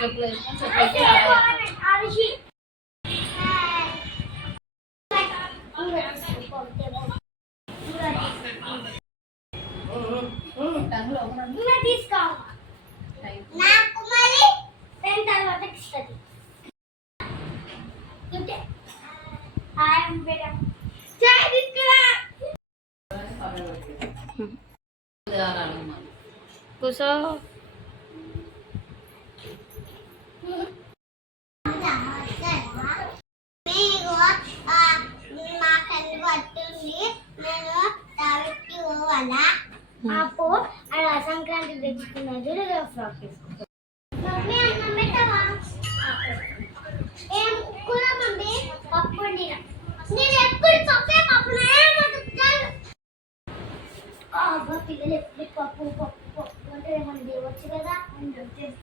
చెప్పులు వేసుకొని చెప్పులకి నాకు మరి పెన్ తర్వాత ఇస్తుంది చాయ్ తీసుకురా కూసో అప్పు అలా సంక్రాంతి తెచ్చుకున్నది ఫ్రాక్ తీసుకుంటాం మమ్మీ అన్నం పెట్టవా ఏం కూర మమ్మీ పప్పు వండిన నేను ఎప్పుడు పప్పే పప్పునే వండుతాను పిల్లలు ఎప్పుడు పప్పు పప్పు పప్పు అంటే ఏమన్నా దేవచ్చు కదా